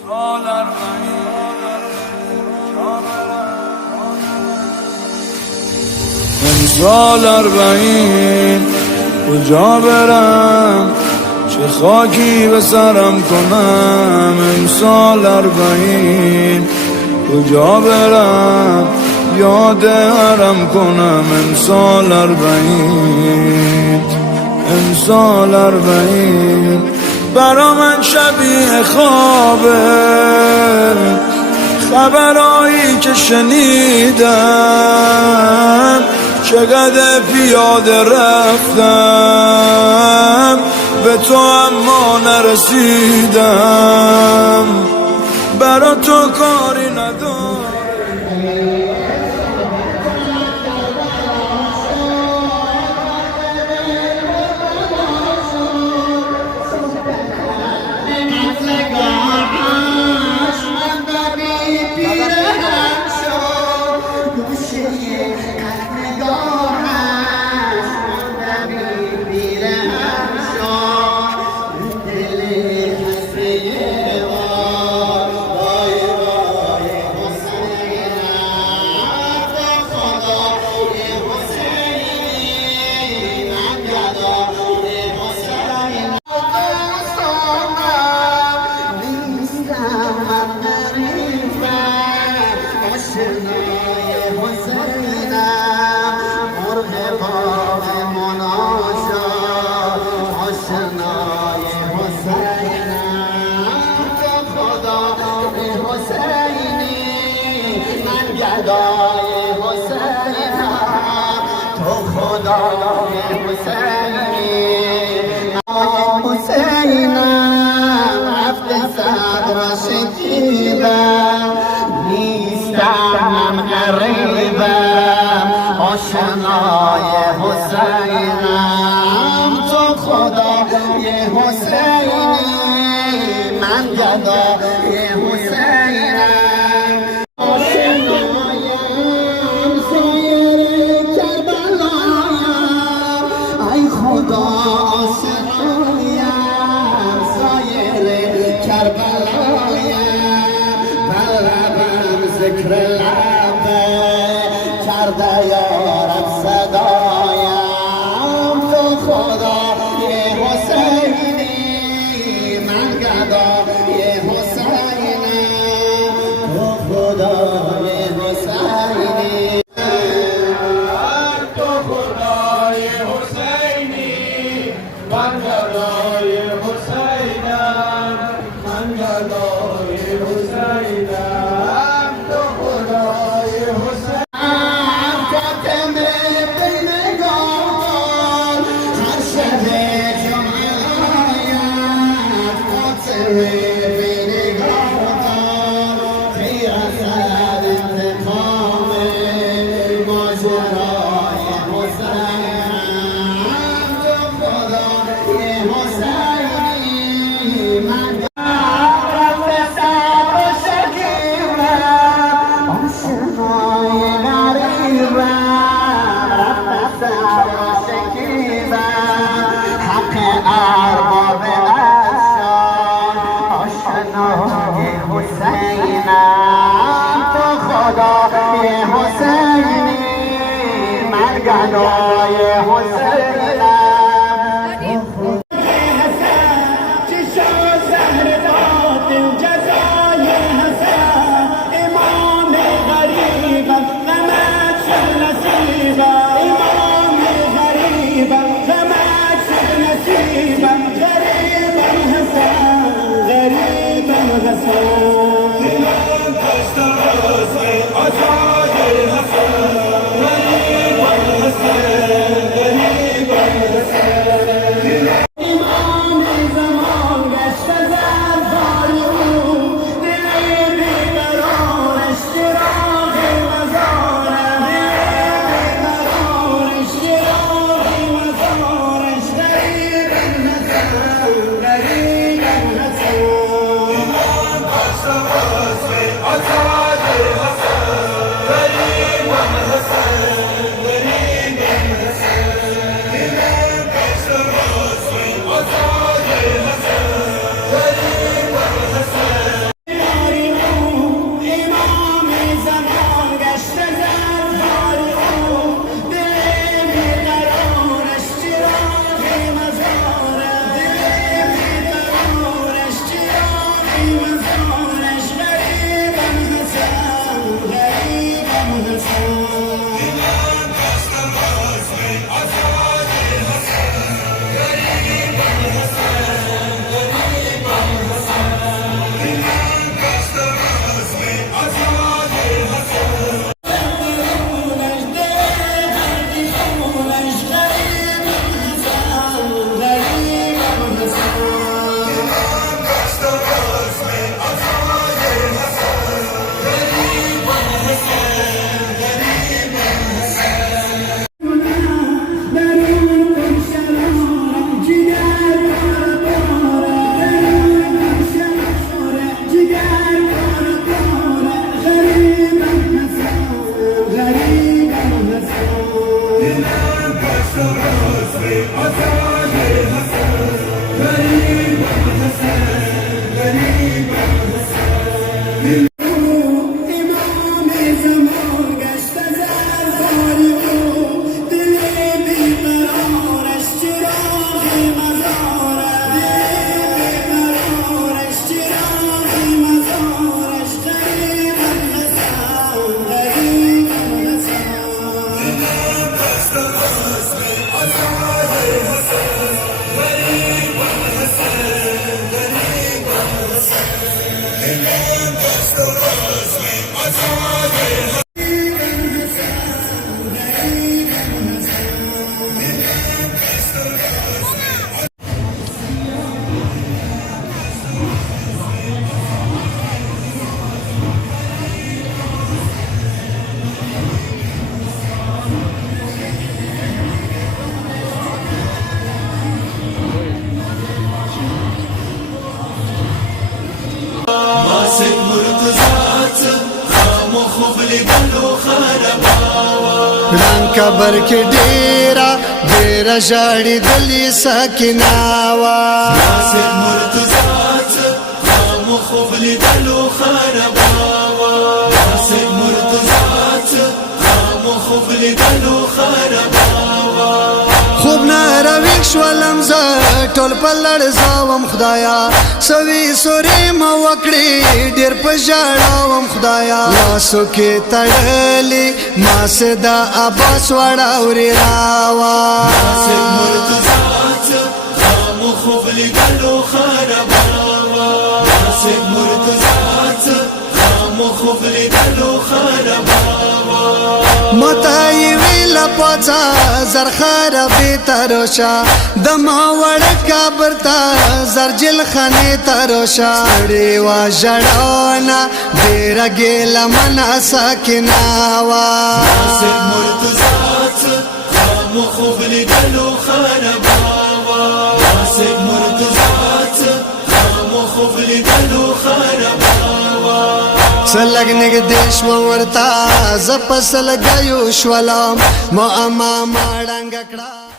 امسال 40 کجا برم، چه خاکی به سرم کنم. امسال 40 کجا برم، یاد حرم کنم. امسال 40 برا من شبیه خوابه، خبرایی که شنیدم، چقدر پیاده رفتم به تو اما نرسیدم. برا تو کاری ندارم. حسینم رفته صدر شکیبم، نیستم غریبم، آشنای حسینم. تو خدای حسینی، من گدای حسینم. آشنایم سایر کربلایم، ای خدا آشنایم سایر کربلایم. بر لبم ذکر لبه کرده یارب صدایم. تو خدای حسینی، من گدای حسینم. تو خدای حسینی، تو خدای حسینی، من گدای حسینم. من گدای حسینم. تو خدای حسین فاطمه بین گاهان، هر شب جمعه آید. فاطمه بین گاهان، خیر از انتقام ماجرای حسینم. تو خدای حسینی، من رفته صبر و شکیبم، آشنای غریبم. رفته صبر و شکیبم، حق ارباب اشیان، آشنای حسینم. تو خدای حسینی، من گدای حسینم. لیدلو خرباوه ګران قبر کې ډېره ژړې دلې سکینه وه ناصر مرتضی خامخوب لیدلو خرباوه ناصر مرتضی خامخوب لیدلو خرباوه خوب نه راویښ شولم زه ټول په لړزاوم خدایا سوي سورې مه وکړې ډېر په ژړا وم خدایا لاسو کې تړلې ما سه د عباس وړه ورېراوه ناصر مرتضی خامخوب لیدلو خرباوه ناصر مرتضی خامخوب لیدلو خرباوه متا یې ویله پاڅه زر خرابې ته روشه د ما وړه قبر ته زرجل خانې ته روشه ستړې وه ژړا نه ډېره ګیله منه ساکنه وه ناصر مرتضی خامخوب لیدلو خرباوه ناصر مرتضی خامخوب لیدلو خرباوه سلګ نږدې شوم ورته زه په سلګیو شولم ما اما ما ړنګه کړه